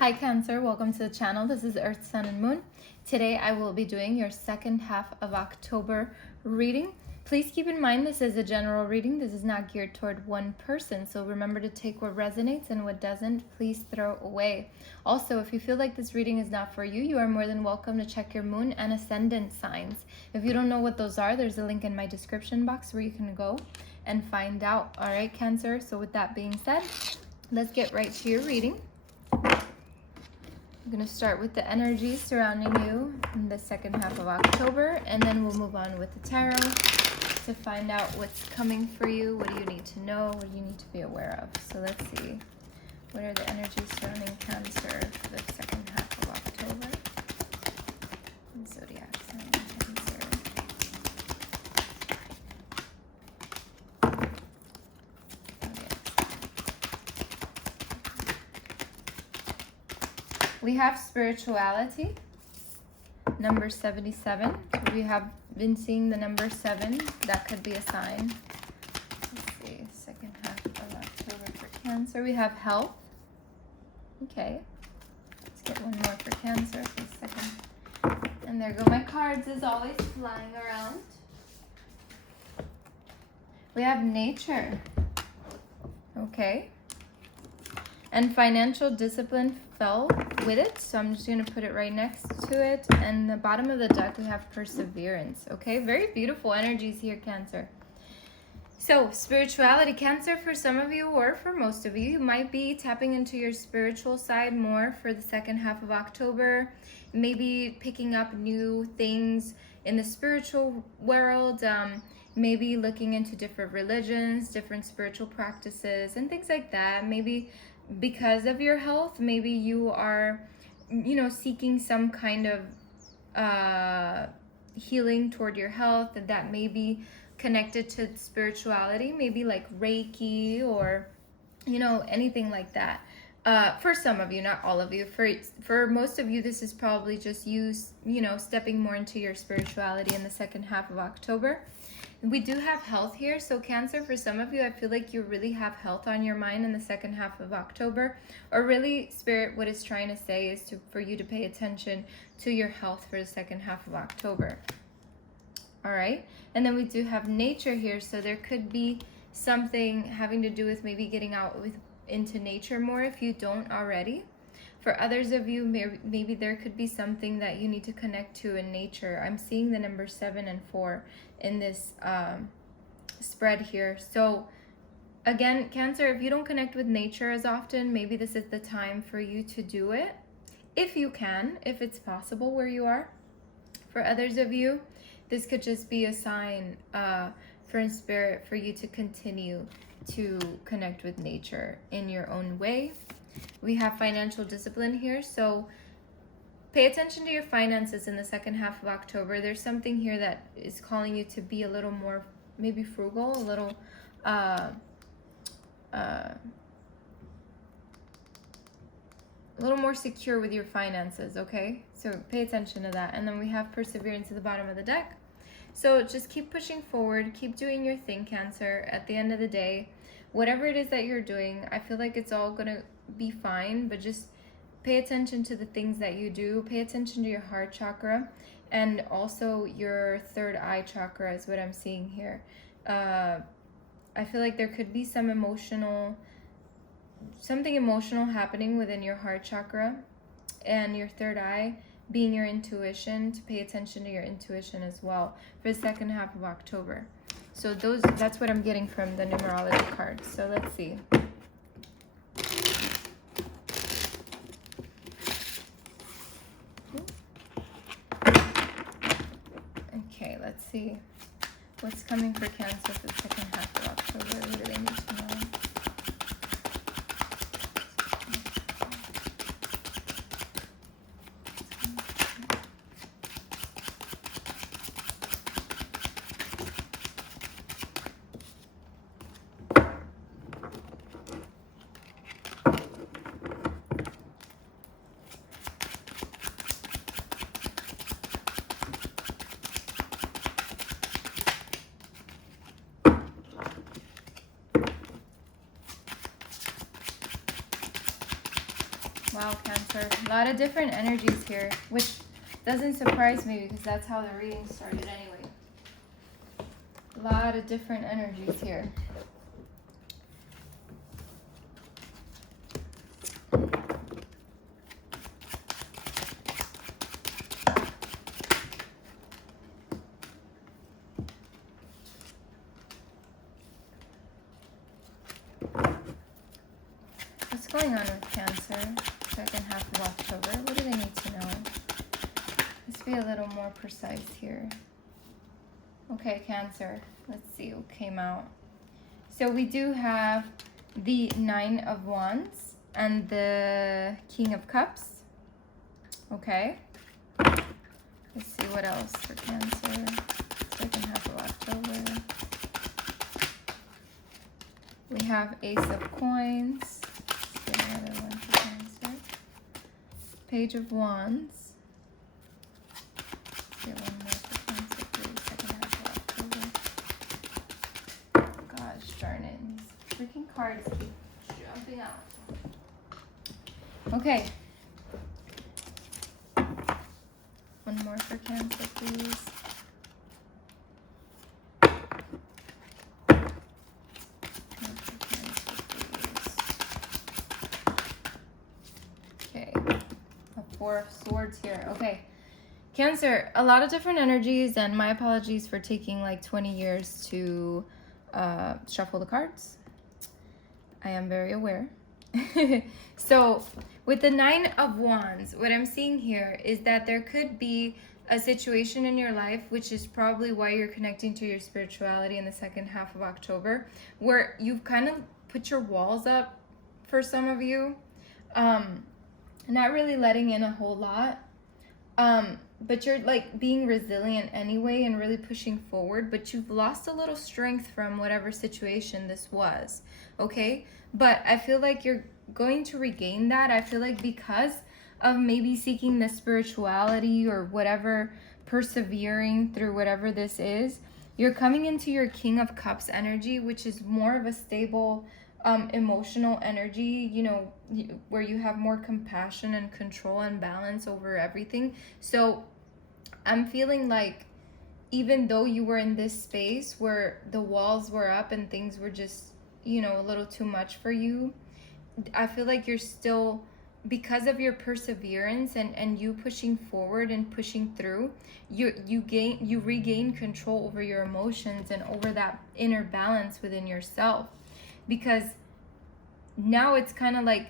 Hi Cancer, welcome to the channel. This is Earth, Sun, and Moon. Today I will be doing your second half of October reading. Please keep in mind this is a general reading. This is not geared toward one person, so remember to take what resonates and what doesn't, please throw away. Also, if you feel like this reading is not for you, you are more than welcome to check your moon and ascendant signs. If you don't know what those are, there's a link in my description box where you can go and find out. All right, Cancer, so with that being said, let's get right to your reading. I'm going to start with the energy surrounding you in the second half of October, and then we'll move on with the tarot to find out what's coming for you. What do you need to know? What do you need to be aware of? So let's see. What are the energies surrounding Cancer for the second half of October? And Zodiac sign Cancer. We have spirituality, number 77. So we have been seeing the number 7. That could be a sign. Let's see, second half of October for Cancer. We have health. Okay. Let's get one more for Cancer for a second. And there go my cards, as always, flying around. We have nature. Okay. And financial discipline fell with it, so I'm just going to put it right next to it. And the bottom of the deck, we have perseverance. Okay, very beautiful energies here, Cancer. So spirituality, Cancer, for some of you or for most of you, you might be tapping into your spiritual side more for the second half of October. Maybe picking up new things in the spiritual world, maybe looking into different religions, different spiritual practices, and things like that. Maybe because of your health, maybe you are, seeking some kind of healing toward your health that may be connected to spirituality, maybe like Reiki or, anything like that. For some of you, not all of you. For most of you, this is probably just you, stepping more into your spirituality in the second half of October. We do have health here, so Cancer, for some of you, I feel like you really have health on your mind in the second half of October, or really, Spirit, what it's trying to say is for you to pay attention to your health for the second half of October. All right, and then we do have nature here, so there could be something having to do with maybe getting out into nature more if you don't already. For others of you, maybe there could be something that you need to connect to in nature. I'm seeing the number 7 and 4 in this spread here. So again, Cancer, if you don't connect with nature as often, maybe this is the time for you to do it. If you can, if it's possible where you are. For others of you, this could just be a sign for Spirit for you to continue to connect with nature in your own way. We have financial discipline here, so pay attention to your finances in the second half of October. There's something here that is calling you to be a little more maybe frugal, a little more secure with your finances, okay? So pay attention to that. And then we have perseverance at the bottom of the deck. So just keep pushing forward, keep doing your thing, Cancer. At the end of the day, whatever it is that you're doing, I feel like it's all gonna be fine, but just pay attention to the things that you do. Pay attention to your heart chakra and also your third eye chakra is what I'm seeing here. I feel like there could be something emotional happening within your heart chakra, and your third eye being your intuition, to pay attention to your intuition as well for the second half of October. So that's what I'm getting from the numerology cards. So let's see. Okay, let's see what's coming for Cancer for the second half of October. What do they need to know? Wow, Cancer. A lot of different energies here, which doesn't surprise me because that's how the reading started anyway. A lot of different energies here. What's going on with Cancer? Second half of October. What do they need to know? Let's be a little more precise here. Okay, Cancer. Let's see what came out. So we do have the Nine of Wands and the King of Cups. Okay. Let's see what else for Cancer. Second half of October. We have Ace of Coins. Let's get another one for Cancer. Page of Wands. Let's get one more for Cancer, please. Second half of October. Gosh darn it. These freaking cards keep jumping out. Okay. One more for Cancer, please. Okay. A Four of Swords here. Okay. Cancer, a lot of different energies, and my apologies for taking like 20 years to shuffle the cards. I am very aware. So with the Nine of Wands, what I'm seeing here is that there could be a situation in your life, which is probably why you're connecting to your spirituality in the second half of October, where you've kind of put your walls up for some of you, not really letting in a whole lot, but you're like being resilient anyway and really pushing forward, but you've lost a little strength from whatever situation this was, okay? But I feel like you're going to regain that. I feel like because of maybe seeking the spirituality or whatever, persevering through whatever this is, you're coming into your King of Cups energy, which is more of a stable, emotional energy, you know, where you have more compassion and control and balance over everything. So I'm feeling like even though you were in this space where the walls were up and things were just, you know, a little too much for you, I feel like you're still, because of your perseverance and you pushing forward and pushing through, you regain control over your emotions and over that inner balance within yourself, because now it's kind of like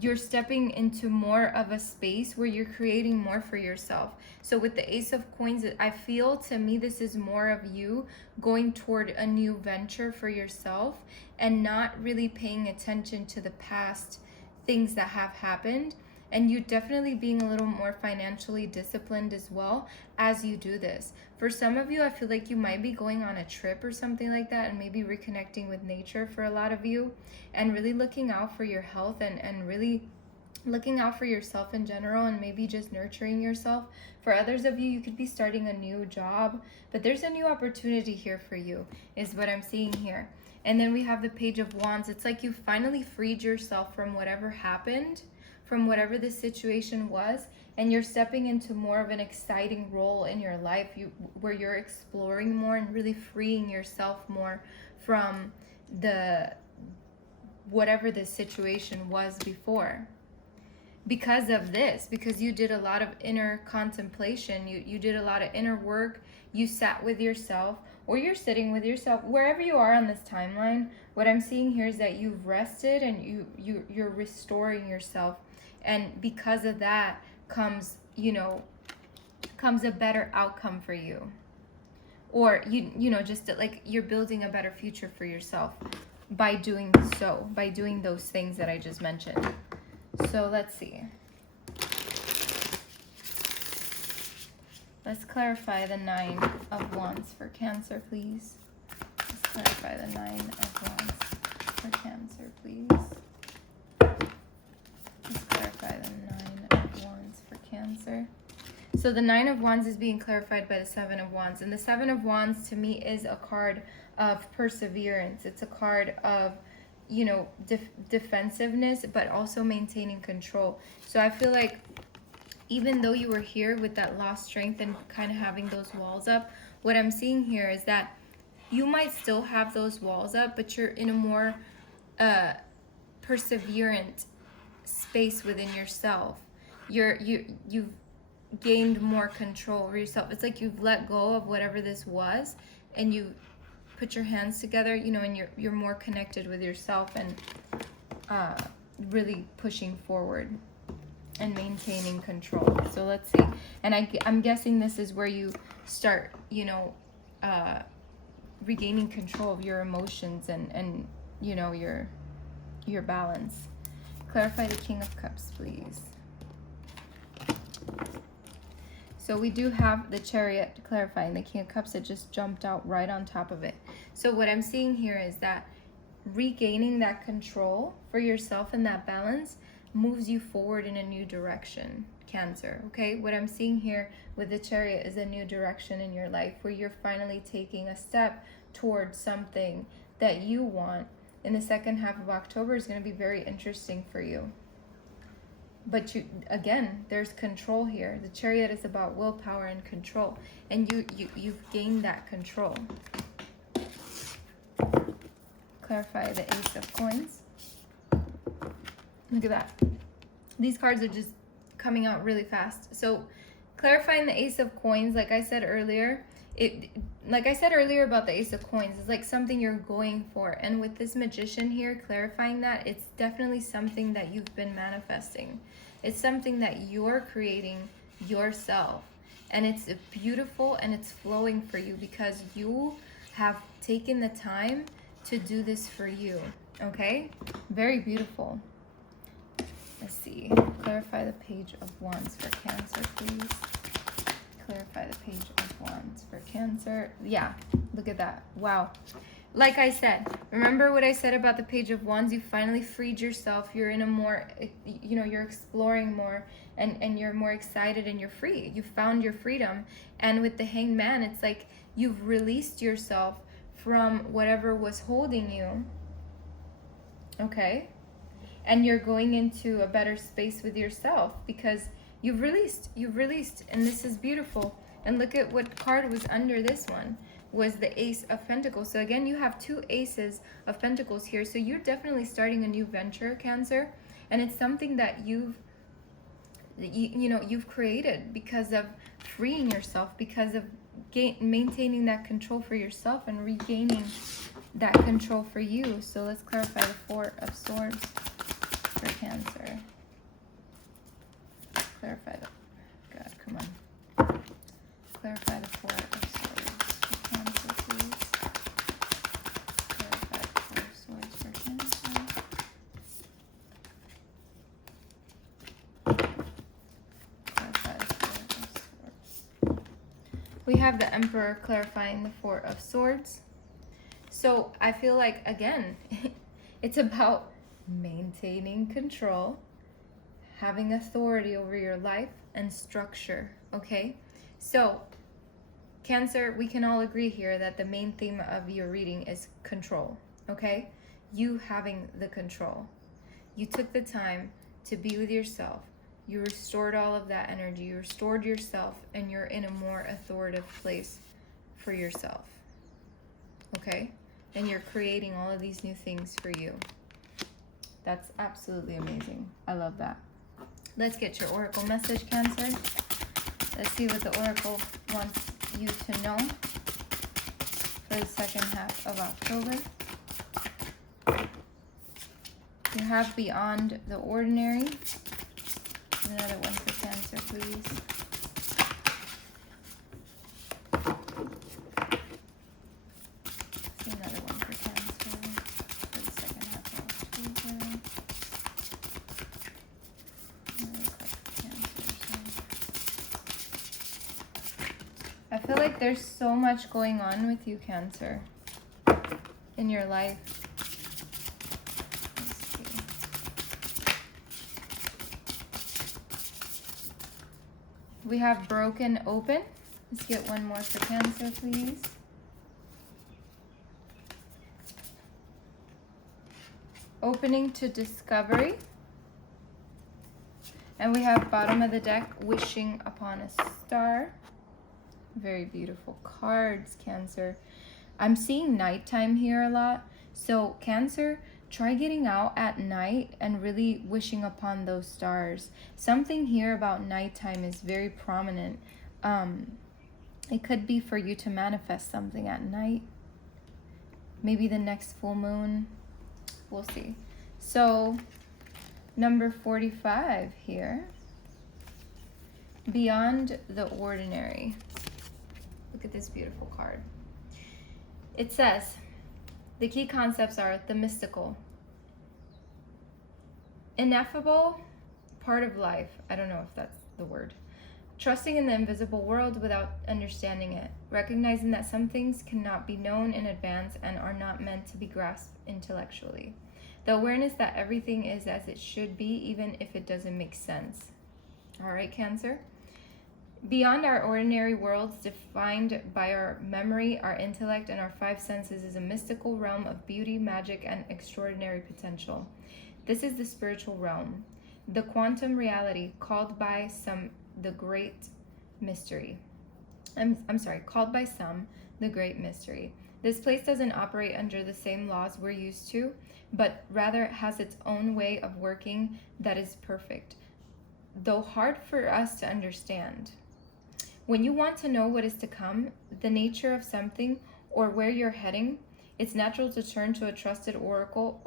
you're stepping into more of a space where you're creating more for yourself. So with the Ace of Coins, I feel, to me, this is more of you going toward a new venture for yourself and not really paying attention to the past things that have happened, and you definitely being a little more financially disciplined as well as you do this. For some of you, I feel like you might be going on a trip or something like that, and maybe reconnecting with nature for a lot of you, and really looking out for your health and really looking out for yourself in general, and maybe just nurturing yourself. For others of you, you could be starting a new job, but there's a new opportunity here for you, is what I'm seeing here. And then we have the Page of Wands. It's like you finally freed yourself from whatever happened, from whatever the situation was, and you're stepping into more of an exciting role in your life, where you're exploring more and really freeing yourself more from the whatever the situation was before. Because of this, because you did a lot of inner contemplation, you did a lot of inner work, you sat with yourself, or you're sitting with yourself, wherever you are on this timeline. What I'm seeing here is that you've rested and you're restoring yourself, and because of that comes, you know, comes a better outcome for you, or you know, just like you're building a better future for yourself by doing those things that I just mentioned. So let's see. Let's clarify the Nine of Wands for Cancer, please. Let's clarify the Nine of Wands for Cancer, please. Let's clarify the Nine of Wands for Cancer. So the Nine of Wands is being clarified by the Seven of Wands. And the Seven of Wands to me is a card of perseverance. It's a card of you know, defensiveness, but also maintaining control. So I feel like even though you were here with that lost strength and kind of having those walls up, what I'm seeing here is that you might still have those walls up, but you're in a more perseverant space within yourself. You've gained more control over yourself. It's like you've let go of whatever this was, and you put your hands together, you know, and you're more connected with yourself, and really pushing forward and maintaining control. So let's see. And I'm guessing this is where you start, you know, regaining control of your emotions and you know, your balance. Clarify the King of Cups, please. So we do have the Chariot clarifying the King of Cups that just jumped out right on top of it. So what I'm seeing here is that regaining that control for yourself and that balance moves you forward in a new direction, Cancer. Okay, what I'm seeing here with the Chariot is a new direction in your life where you're finally taking a step towards something that you want. In the second half of October is going to be very interesting for you. But you, again, there's control here. The Chariot is about willpower and control, and you've gained that control. Clarify the Ace of Coins. Look at that. These cards are just coming out really fast. So clarifying the Ace of Coins, like I said earlier, about the Ace of Coins, it's like something you're going for. And with this Magician here clarifying that, it's definitely something that you've been manifesting. It's something that you're creating yourself. And it's beautiful and it's flowing for you because you have taken the time to do this for you. Okay? Very beautiful. Let's see. Clarify the Page of Wands for Cancer, please. Clarify the Page of Wands for Cancer. Yeah, look at that. Wow. Like I said, remember what I said about the Page of Wands? You finally freed yourself. You're in a more, you know, you're exploring more, and you're more excited and you're free. You found your freedom. And with the Hanged Man, it's like you've released yourself from whatever was holding you. Okay? And you're going into a better space with yourself because you've released, and this is beautiful. And look at what card was under this one, was the Ace of Pentacles. So again, you have two Aces of Pentacles here. So you're definitely starting a new venture, Cancer. And it's something that you've created because of freeing yourself, because of maintaining that control for yourself and regaining that control for you. So let's clarify the Four of Swords for Cancer. Clarify the, God, come on. Clarify the Four of Swords for Cancer, please. Clarify the Four of Swords for Cancer. Clarify the Four of Swords. We have the Emperor clarifying the Four of Swords. So I feel like, again, it's about maintaining control, having authority over your life, and structure, okay? So, Cancer, we can all agree here that the main theme of your reading is control, okay? You having the control. You took the time to be with yourself. You restored all of that energy. You restored yourself, and you're in a more authoritative place for yourself, okay? And you're creating all of these new things for you. That's absolutely amazing. I love that. Let's get your Oracle message, Cancer. Let's see what the Oracle wants you to know for the second half of October. You have Beyond the Ordinary. Another one for Cancer, please. Another one for Cancer for the second half of October. I feel like there's so much going on with you, Cancer, in your life. Let's see. We have Broken Open. Let's get one more for Cancer, please. Opening to discovery. And we have bottom of the deck, wishing upon a star. Very beautiful cards, Cancer. I'm seeing nighttime here a lot. So Cancer, try getting out at night and really wishing upon those stars. Something here about nighttime is very prominent. It could be for you to manifest something at night. Maybe the next full moon. We'll see. So number 45 here. Beyond the ordinary. Look at this beautiful card. It says, the key concepts are the mystical, ineffable, part of life. I don't know if that's the word. Trusting in the invisible world without understanding it. Recognizing that some things cannot be known in advance and are not meant to be grasped intellectually. The awareness that everything is as it should be, even if it doesn't make sense. All right, Cancer? Beyond our ordinary worlds, defined by our memory, our intellect, and our five senses, is a mystical realm of beauty, magic, and extraordinary potential. This is the spiritual realm, the quantum reality, called by some the great mystery. Called by some the great mystery. This place doesn't operate under the same laws we're used to, but rather has its own way of working that is perfect, though hard for us to understand. When you want to know what is to come, the nature of something, or where you're heading, it's natural to turn to a trusted oracle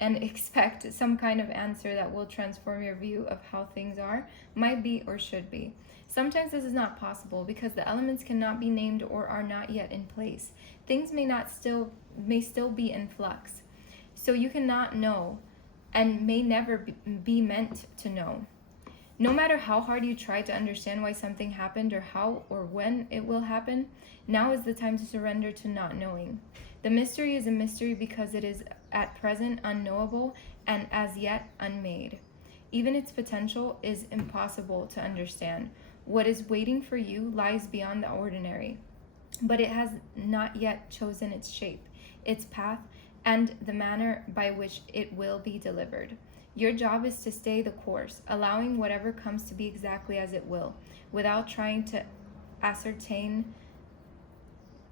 and expect some kind of answer that will transform your view of how things are, might be, or should be. Sometimes this is not possible because the elements cannot be named or are not yet in place. Things may still be in flux. So you cannot know and may never be meant to know. No matter how hard you try to understand why something happened or how or when it will happen, now is the time to surrender to not knowing. The mystery is a mystery because it is at present unknowable and as yet unmade. Even its potential is impossible to understand. What is waiting for you lies beyond the ordinary, but it has not yet chosen its shape, its path, and the manner by which it will be delivered. Your job is to stay the course, allowing whatever comes to be exactly as it will, without trying to ascertain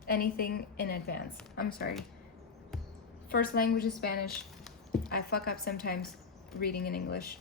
anything in advance. I'm sorry. First language is Spanish. I fuck up sometimes reading in English.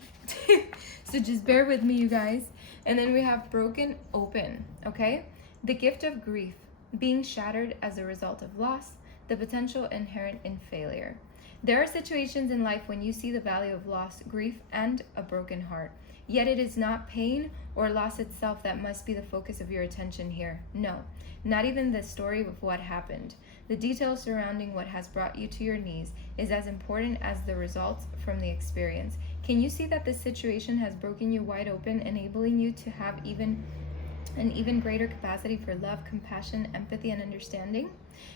So just bear with me, you guys. And then we have broken open, okay? The gift of grief, being shattered as a result of loss, the potential inherent in failure. There are situations in life when you see the value of loss, grief, and a broken heart. Yet it is not pain or loss itself that must be the focus of your attention here. No, not even the story of what happened. The details surrounding what has brought you to your knees is as important as the results from the experience. Can you see that this situation has broken you wide open, enabling you to have an even greater capacity for love, compassion, empathy, and understanding?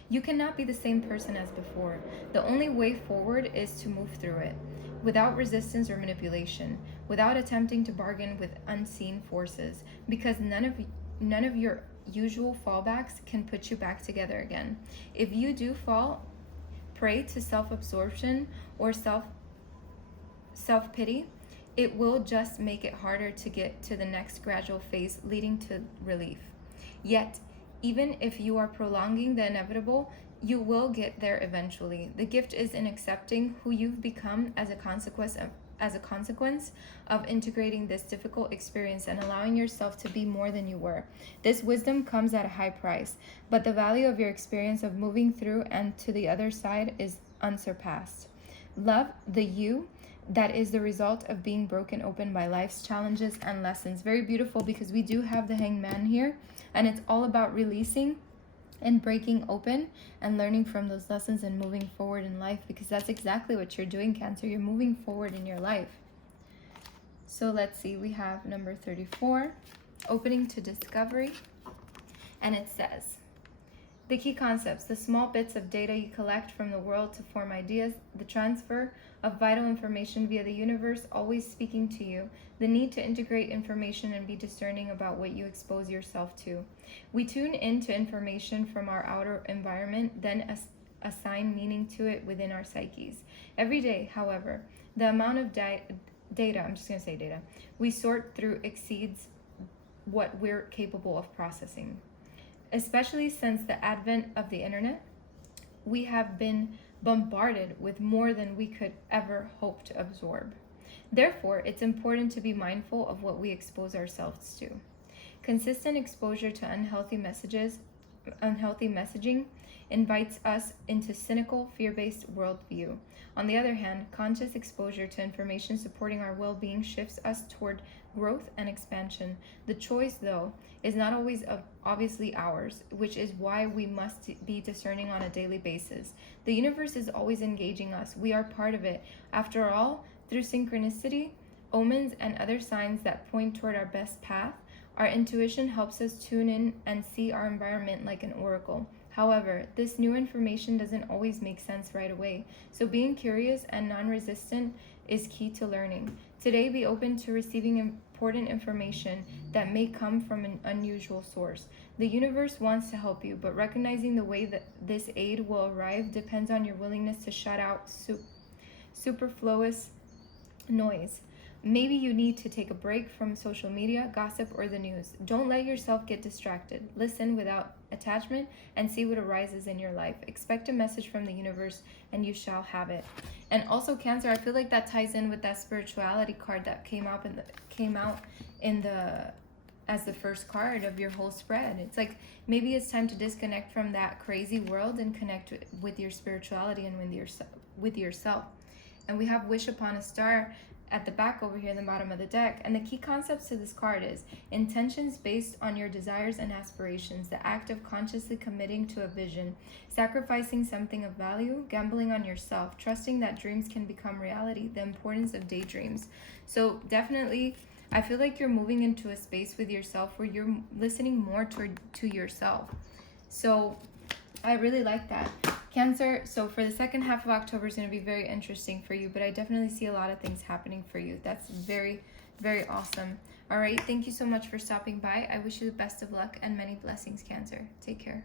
You cannot be the same person as before. The only way forward is to move through it, without resistance or manipulation, without attempting to bargain with unseen forces, because none of your usual fallbacks can put you back together again. If you do fall prey to self-absorption or self-pity, it will just make it harder to get to the next gradual phase leading to relief. Yet, even if you are prolonging the inevitable, you will get there eventually. The gift is in accepting who you've become as a consequence of integrating this difficult experience and allowing yourself to be more than you were. This wisdom comes at a high price, but the value of your experience of moving through and to the other side is unsurpassed. Love the you that is the result of being broken open by life's challenges and lessons. Very beautiful, because we do have the Hangman here, and it's all about releasing and breaking open and learning from those lessons and moving forward in life, because that's exactly what you're doing, Cancer. You're moving forward in your life. So let's see, we have number 34, opening to discovery, and it says, the key concepts, the small bits of data you collect from the world to form ideas, the transfer of vital information via the universe always speaking to you, the need to integrate information and be discerning about what you expose yourself to. We tune into information from our outer environment, then assign meaning to it within our psyches. Every day, however, the amount of data, we sort through exceeds what we're capable of processing. Especially since the advent of the internet, we have been bombarded with more than we could ever hope to absorb. Therefore, it's important to be mindful of what we expose ourselves to. Consistent exposure to unhealthy messaging invites us into cynical, fear-based worldview. On the other hand, conscious exposure to information supporting our well-being shifts us toward growth and expansion. The choice, though, is not always obviously ours, which is why we must be discerning on a daily basis. The universe is always engaging us. We are part of it. After all, through synchronicity, omens, and other signs that point toward our best path, our intuition helps us tune in and see our environment like an oracle. However, this new information doesn't always make sense right away, so being curious and non-resistant is key to learning. Today, be open to receiving important information that may come from an unusual source. The universe wants to help you, but recognizing the way that this aid will arrive depends on your willingness to shut out superfluous noise. Maybe you need to take a break from social media, gossip, or the news. Don't let yourself get distracted. Listen without attachment and see what arises in your life. Expect a message from the universe and you shall have it. And also, Cancer, I feel like that ties in with that spirituality card that came out as the first card of your whole spread. It's like maybe it's time to disconnect from that crazy world and connect with your spirituality and with yourself. And we have Wish Upon a Star at the back over here in the bottom of the deck. And the key concepts to this card is intentions based on your desires and aspirations, the act of consciously committing to a vision, sacrificing something of value, gambling on yourself, trusting that dreams can become reality, the importance of daydreams. So definitely, I feel like you're moving into a space with yourself where you're listening more to yourself. So I really like that. Cancer, so for the second half of October is going to be very interesting for you, but I definitely see a lot of things happening for you. That's very, very awesome. All right, thank you so much for stopping by. I wish you the best of luck and many blessings, Cancer. Take care.